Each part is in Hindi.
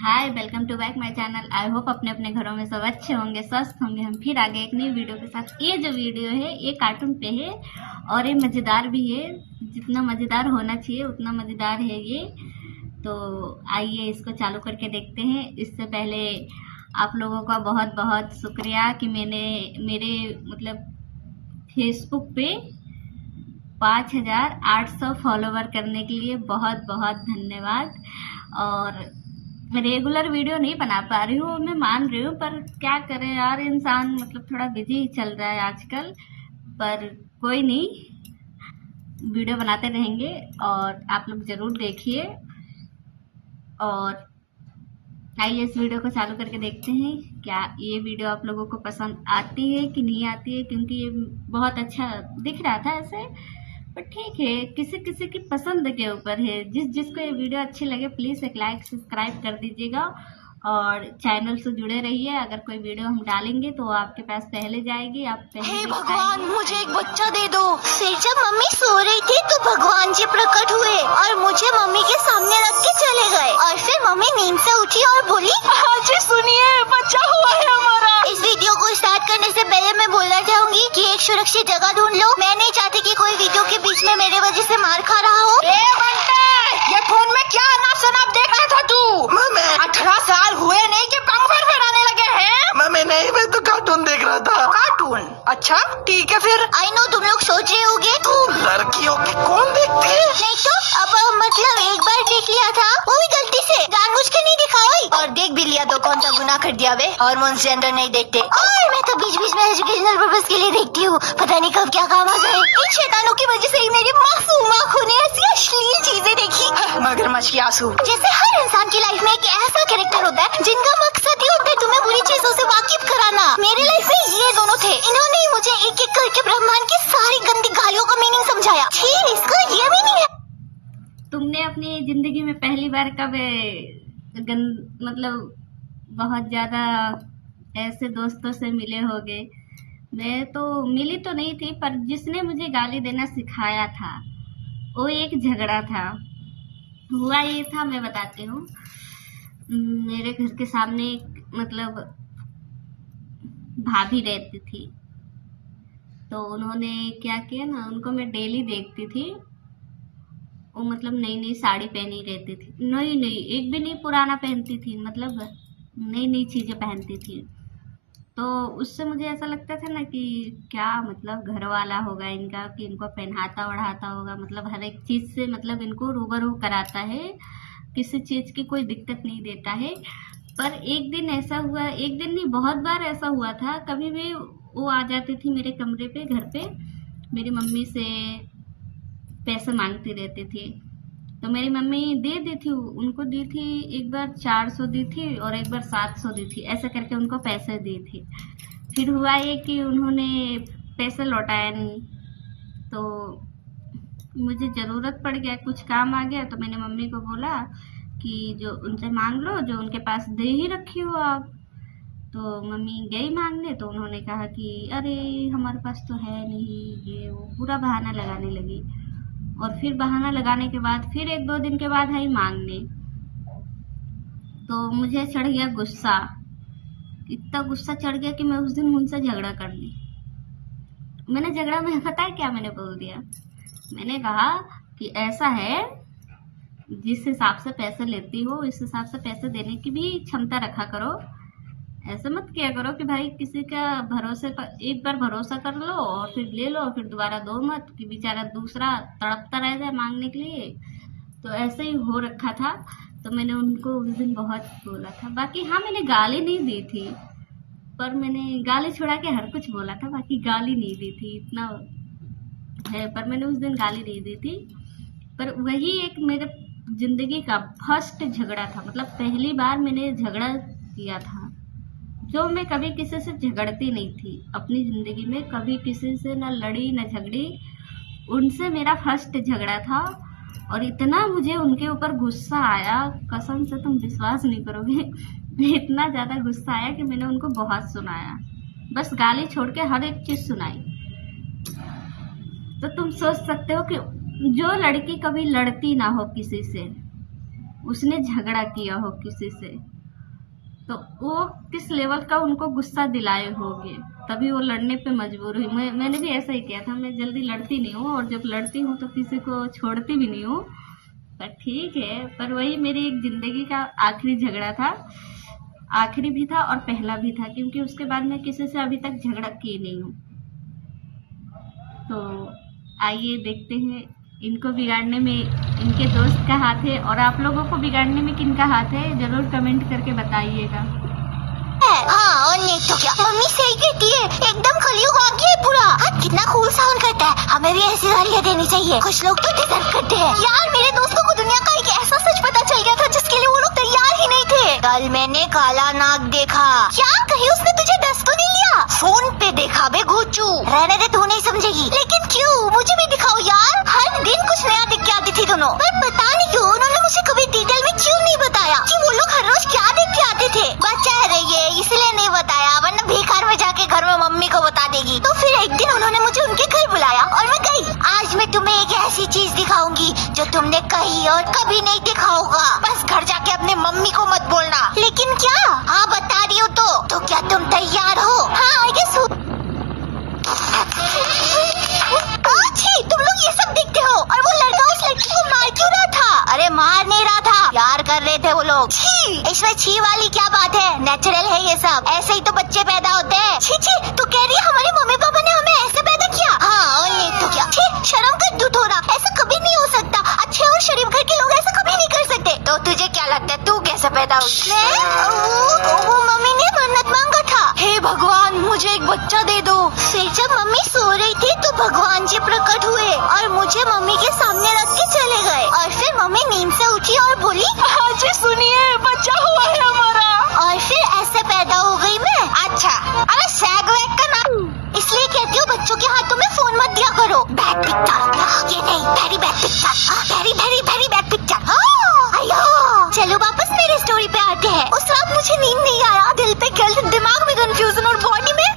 Hi, welcome to back my channel. I hope अपने अपने घरों में सब अच्छे होंगे, स्वस्थ होंगे। हम फिर आ गए एक नई वीडियो के साथ। ये जो वीडियो है ये कार्टून पे है और ये मज़ेदार भी है। जितना मज़ेदार होना चाहिए उतना मज़ेदार है ये। तो आइए इसको चालू करके देखते हैं। इससे पहले आप लोगों का बहुत बहुत शुक्रिया कि मैंने मेरे फेसबुक पे 5800 फॉलोवर करने के लिए बहुत बहुत धन्यवाद। और रेगुलर वीडियो नहीं बना पा रही हूँ, मैं मान रही हूँ, पर क्या करें यार, इंसान थोड़ा बिजी चल रहा है आजकल। पर कोई नहीं, वीडियो बनाते रहेंगे और आप लोग ज़रूर देखिए। और आइए इस वीडियो को चालू करके देखते हैं क्या ये वीडियो आप लोगों को पसंद आती है कि नहीं आती है। क्योंकि ये बहुत अच्छा दिख रहा था ऐसे, पर ठीक है, किसी किसी की पसंद के ऊपर है। जिसको ये वीडियो अच्छी लगे प्लीज़ एक लाइक सब्सक्राइब कर दीजिएगा और चैनल से जुड़े रहिए। अगर कोई वीडियो हम डालेंगे तो आपके पास पहले जाएगी, आप पहले। हे भगवान, मुझे एक बच्चा दे दो। फिर जब मम्मी सो रही थी तो भगवान जी प्रकट हुए और मुझे मम्मी के सामने रख के चले गए। और फिर मम्मी नींद से उठी और बोली, हाँ जी सुनिए, बच्चा हुआ है हमारा। इस वीडियो को स्टार्ट करने से पहले मैं बोलना चाहूंगी कि एक सुरक्षित जगह ढूंढ लो। मैं नहीं चाहती कि कोई वीडियो के बीच में मेरे वजह से मार खा रहा हो। ये फोन में क्या नाप देख रहा था तू? 18 साल हुए नहीं कि पंख फड़फड़ाने लगे हैं? मम्मी नहीं, मैं तो कार्टून देख रहा था। कार्टून? अच्छा ठीक है फिर। आई नो तुम लोग सोच रहे होगे तू लड़कियों के कौन देखते है? नहीं तो अब एक बार देख लिया था, वो भी गलती से, जानबूझ के नहीं दिखा भाई। और देख भी लिया तो कौन सा गुनाह कर दिया बे। हार्मोन्स जेंडर नहीं देखते। और मैं तो बीच बीच में एजुकेशनल पर्पस के लिए देखती हूँ, पता नहीं कब क्या काम आ जाए। इन शैतानों की वजह से ही मेरी मासूम आँखों ने ऐसी अश्लील चीजें देखी। मगरमच्छ के आंसू। जैसे हर इंसान की लाइफ में एक ऐसा कैरेक्टर होता है जिनका मकसद ही होता है तुम्हें बुरी चीजों से वाकिफ कराना। मेरे लाइफ में ये दोनों थे। इन्होंने मुझे एक एक करके ब्रह्मांड की सारी गंदी गालियों का मीनिंग समझाया। ठीक, इसका ये मीनिंग है। तुमने अपनी जिंदगी में पहली बार कब बहुत ज्यादा ऐसे दोस्तों से मिले होगे। मैं तो मिली तो नहीं थी, पर जिसने मुझे गाली देना सिखाया था वो एक झगड़ा था। हुआ ये था, मैं बताती हूँ। मेरे घर के सामने एक भाभी रहती थी। तो उन्होंने क्या किया ना, उनको मैं डेली देखती थी। वो नई नई साड़ी पहनी रहती थी, नई नई, एक भी नहीं पुराना पहनती थी, नई नई चीज़ें पहनती थी। तो उससे मुझे ऐसा लगता था ना कि क्या घर वाला होगा इनका, कि इनको पहनाता ओढ़ाता होगा, हर एक चीज़ से इनको रूबरू कराता है, किसी चीज़ की कोई दिक्कत नहीं देता है। पर एक दिन ऐसा हुआ, एक दिन नहीं बहुत बार ऐसा हुआ था। कभी भी वो आ जाती थी मेरे कमरे पे, घर पे, मेरी मम्मी से पैसे मांगती रहती थी। तो मेरी मम्मी दे दी थी, उनको दी थी। एक बार 400 दी थी और एक बार 700 दी थी, ऐसे करके उनको पैसे दी थी। फिर हुआ ये कि उन्होंने पैसे लौटाया नहीं, तो मुझे ज़रूरत पड़ गया, कुछ काम आ गया। तो मैंने मम्मी को बोला कि जो उनसे मांग लो, जो उनके पास दे ही रखी हो आप। तो मम्मी गई मांगने, तो उन्होंने कहा कि अरे हमारे पास तो है नहीं, ये वो पूरा बहाना लगाने लगी। और फिर बहाना लगाने के बाद फिर 1-2 दिन के बाद आई मांगने। तो मुझे चढ़ गया गुस्सा, इतना गुस्सा चढ़ गया कि मैं उस दिन उनसे झगड़ा कर ली। मैंने झगड़ा में पता है क्या मैंने बोल दिया? मैंने कहा कि ऐसा है, जिस हिसाब से पैसे लेती हो इस हिसाब से पैसे देने की भी क्षमता रखा करो। ऐसे मत किया करो कि भाई किसी का भरोसे पर एक बार भरोसा कर लो और फिर ले लो, फिर दोबारा दो मत, कि बेचारा दूसरा तड़पता रह जाए मांगने के लिए। तो ऐसे ही हो रखा था। तो मैंने उनको उस दिन बहुत बोला था। बाकी हाँ, मैंने गाली नहीं दी थी, पर मैंने गाली छुड़ा के हर कुछ बोला था, बाकी गाली नहीं दी थी, इतना है। पर मैंने उस दिन गाली नहीं दी थी। पर वही एक मेरे जिंदगी का फर्स्ट झगड़ा था, पहली बार मैंने झगड़ा किया था। जो मैं कभी किसी से झगड़ती नहीं थी अपनी ज़िंदगी में, कभी किसी से न लड़ी न झगड़ी। उनसे मेरा फर्स्ट झगड़ा था और इतना मुझे उनके ऊपर गुस्सा आया, कसम से तुम विश्वास नहीं करोगे। इतना ज़्यादा गुस्सा आया कि मैंने उनको बहुत सुनाया, बस गाली छोड़ के हर एक चीज़ सुनाई। तो तुम सोच सकते हो कि जो लड़की कभी लड़ती ना हो किसी से, उसने झगड़ा किया हो किसी से, तो वो किस लेवल का उनको गुस्सा दिलाए होंगे, तभी वो लड़ने पे मजबूर हुई। मैंने भी ऐसा ही किया था। मैं जल्दी लड़ती नहीं हूँ, और जब लड़ती हूँ तो किसी को छोड़ती भी नहीं हूँ। पर ठीक है, पर वही मेरी एक ज़िंदगी का आखिरी झगड़ा था। आखिरी भी था और पहला भी था, क्योंकि उसके बाद मैं किसी से अभी तक झगड़ा की नहीं हूँ। तो आइए देखते हैं इनको बिगाड़ने में इनके दोस्त का हाथ है, और आप लोगों को बिगाड़ने में किनका हाथ है जरूर कमेंट करके बताइएगा। हाँ, और नहीं तो क्या, मम्मी सही कहती है, एकदम कलयुग आ गया है पूरा। हाँ, कितना कूल साउंड करता है, हमें भी ऐसी गालियाँ देनी चाहिए। कुछ लोग तो डिजर्व करते हैं। यार, मेरे दोस्तों को दुनिया का एक ऐसा सच पता चल गया था जिसके लिए वो लोग तैयार ही नहीं थे। कल मैंने काला नाग देखा। क्या कहीं उसने तुझे डस तो नहीं लिया? फोन पे देखा बे घोचू। रहने दे, तू नहीं समझेगी। लेकिन क्यों? मुझे भी दिखाओ यार। हर दिन कुछ नया दिख के आती थी दोनों, पर पता नहीं क्यों उन्होंने मुझे कभी डिटेल में क्यों नहीं बताया कि वो लोग हर रोज क्या देख के आते थे। बच्चा है ये, इसलिए नहीं बताया, वरना बेकार में जाके घर में मम्मी को बता देगी। तो फिर एक दिन उन्होंने मुझे उनके घर बुलाया और मैं गई। आज मैं तुम्हें एक ऐसी चीज दिखाऊंगी जो तुमने कहीं और कभी नहीं देखा होगा। बस घर जाके अपने मम्मी को मत बोलना। लेकिन क्या? हाँ, बता रही हूँ। तो क्या तुम तैयार हो? हाँ, आई गेस। तुम लोग ये सब देखते हो, और वो लड़का उस लड़की को मार क्यों रहा था? अरे मार नहीं रहा था, प्यार कर रहे थे वो लोग। छी, इसमें छी वाली क्या बात है? नेचुरल है ये सब, ऐसे ही तो बच्चे पैदा होते हैं। छी छी, तू कह रही है हमारे मम्मी पापा ने हमें ऐसे पैदा किया? हाँ, और नहीं तो क्या। छी, शर्म कर तू थोड़ा, ऐसा कभी नहीं हो सकता। अच्छे और शरीफ घर के लोग ऐसा कभी नहीं कर सकते। तो तुझे क्या लगता है, तू कैसे पैदा हुई? वो मम्मी ने मन्नत मांगा था। हे भगवान, मुझे एक बच्चा दे दो। फिर जब मम्मी सो रही थी तो भगवान जी प्रकट हुए और मुझे मम्मी के सामने रख के चले गए। और फिर मम्मी नींद से उठी और बोली, हाँ जी सुनिए, बच्चा हुआ है हमारा। और फिर ऐसे पैदा हो गई मैं। अच्छा, अरे सैग वैग का नाम, इसलिए कहती हूँ बच्चों के हाथों में फोन मत दिया करो। बैड पिक्चर, ये नहीं, very bad picture, very very very bad picture. चलो वापस मेरे स्टोरी पे आते हैं। उस रात मुझे नींद नहीं आया, दिल पे गिल्ट, दिमाग में कंफ्यूजन और बॉडी में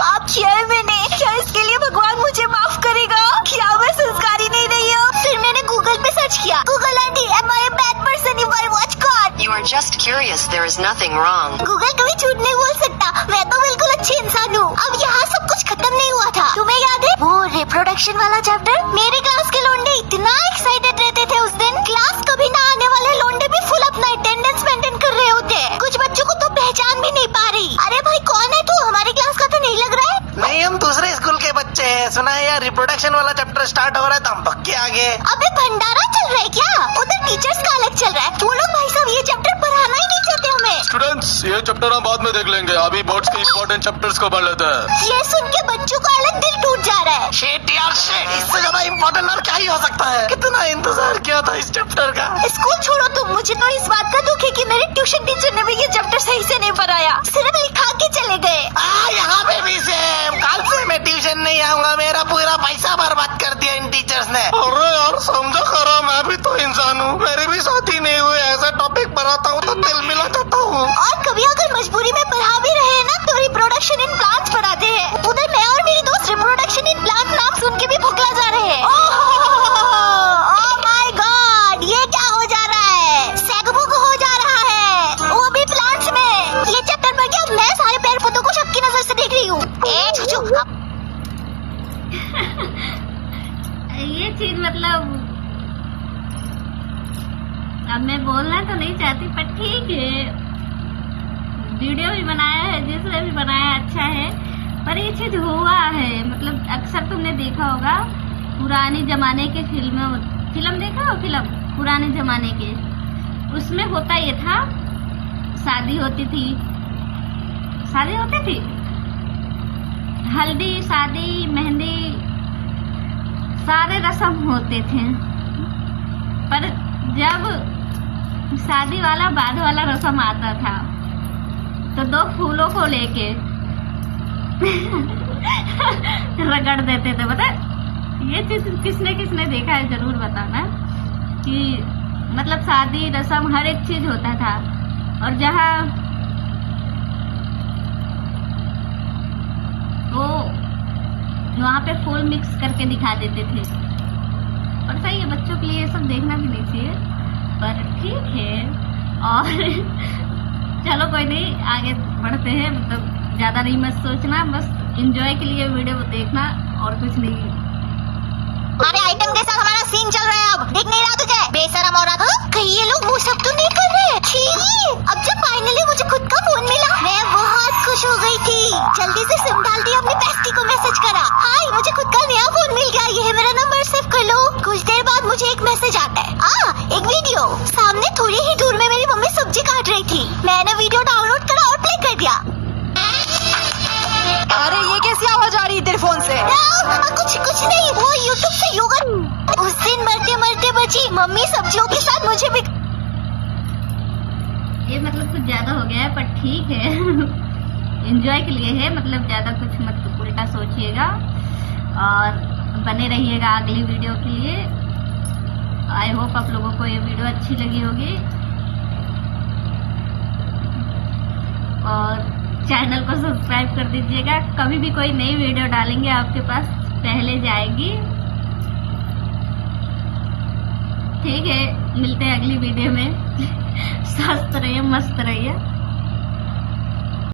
आप किया है मैंने। क्या इसके लिए भगवान मुझे माफ करेगा? क्या मैं संस्कारी नहीं रही हूँ? फिर मैंने गूगल पे सर्च किया, Google aunty, am I a bad person if I watch God? You are just curious. There is nothing wrong. Google कभी झूठ नहीं बोल सकता। मैं तो बिल्कुल अच्छी इंसान हूँ। अब यहाँ सब कुछ खत्म नहीं हुआ था। तुम्हें याद है वो रिप्रोडक्शन वाला चैप्टर? मेरे क्लास के लोंडे इतना एक्साइटेड रहते थे उस दिन। क्लास कभी ना आने वाले लोंडे भी फुल अपना अटेंडेंस मेंटेन कर रहे होते। कुछ बच्चों को तो पहचान भी नहीं पा रही। अरे भाई, कौन है तू? हमारी क्लास का तो नहीं लग रहा है। नहीं, हम दूसरे स्कूल के बच्चे हैं। सुना है यार, रिप्रोडक्शन वाला चैप्टर स्टार्ट हो रहा है तो हम पक्के आगे। अबे भंडारा चल रहा है क्या? उधर टीचर्स का अलग चल रहा है। वो लोग भाई साहब ये चैप्टर पढ़ाना ही नहीं चाहते हमें। स्टूडेंट्स, ये चैप्टर हम बाद में देख लेंगे, अभी बोर्ड्स के इम्पोर्टेंट चैप्टर्स को पढ़ लेते हैं। ये सुन के बच्चों का अलग दिल टूट जा रहा है। शेट यार शेट, इससे ज्यादा इम्पोर्टेंट और क्या ही हो सकता है। कितना इंतजार किया था इस चैप्टर का। स्कूल छोड़ो तुम, मुझे तो इस बात का दुख है कि मेरे ट्यूशन टीचर ने भी ये चैप्टर सही से नहीं पढ़ाया, सिर्फ लिखा के चले गए। यहाँ पे भी सेम। कल से मैं ट्यूशन नहीं आऊंगा, मेरा पूरा पैसा बर्बाद कर दिया इन टीचर्स ने। अरे यार समझो करो, मैं भी तो इंसान हूँ, मेरे भी साथी नहीं हुए। ऐसा टॉपिक पढ़ाता हूँ तो दिल मिला जाता हूँ। और कभी अगर मजबूरी में पढ़ा भी रहे हैं ना तो रिप्रोडक्शन इन प्लांट्स पढ़ाते हैं। उधर मैं और मेरी दोस्त रिप्रोडक्शन इन प्लांट नाम सुन के भी भुखला जा रहे हैं। ओह माय गॉड, ये क्या हो जा रहा है? सेगबुक हो जा रहा है, वो भी प्लांट्स में। ये चैप्टर पढ़ के मैं सारे पेड़ पौधों को शक की नजर से देख रही हूँ। ये चीज मतलब अब मैं बोलना तो नहीं चाहती, पर ठीक है, वीडियो भी बनाया है, जिसने भी बनाया अच्छा है। पर ये चीज हुआ है, मतलब अक्सर तुमने देखा होगा पुराने जमाने के फिल्म देखा हो, फिल्म पुराने जमाने के, उसमें होता ये था, शादी होती थी, हल्दी, शादी, मेहंदी, सारे रस्म होते थे। पर जब शादी वाला बाद वाला रस्म आता था तो दो फूलों को लेके रगड़ देते थे। पता ये चीज किसने किसने देखा है जरूर बताना, कि मतलब शादी रस्म हर एक चीज होता था, और जहाँ वो वहाँ पे फूल मिक्स करके दिखा देते थे। और सही है, बच्चों के लिए ये सब देखना भी नहीं चाहिए। पर ठीक है। और चलो कोई नहीं, आगे बढ़ते हैं। मतलब ज़्यादा नहीं मत सोचना, बस एंजॉय के लिए वीडियो देखना और कुछ नहीं। हमारे आइटम के साथ हमारा सीन चल रहा है, अब दिख नहीं रहा तुझे? बेशरम औरत। कहीं ये लोग वो सब तो नहीं कर रहे? छी! अब जब फाइनली मुझे खुद का फोन मिला, मैं बहुत खुश हो गई थी। जल्दी से सिम डाल दिया, अपनी बेस्टी को मैसेज करा, हाय मुझे खुद का नया फोन मिल गया, ये है मेरा नंबर, सेव कर लो। कुछ देर बाद मुझे एक मैसेज आता है, एक वीडियो। सामने थोड़ी ही दूर में मेरी मम्मी सब्जी काट रही थी। मैंने वीडियो डाउनलोड करा और प्ले कर दिया। अरे ये कैसी आवाज आ रही है तेरे फोन से? कुछ नहीं, वो यूट्यूब से योगा। उस दिन मरते मरते बची मम्मी सब्जियों के साथ मुझे भी। ये मतलब कुछ ज़्यादा हो गया है, पर ठीक है। एंजॉय के लिए है, मतलब ज़्यादा कुछ मत उल्टा सोचिएगा और बने रहिएगा अगली वीडियो के लिए। आई होप आप लोगों को ये वीडियो अच्छी लगी होगी और चैनल को सब्सक्राइब कर दीजिएगा। कभी भी कोई नई वीडियो डालेंगे आपके पास पहले जाएगी। ठीक है, मिलते हैं अगली वीडियो में। स्वस्थ रहिए, मस्त रहिए।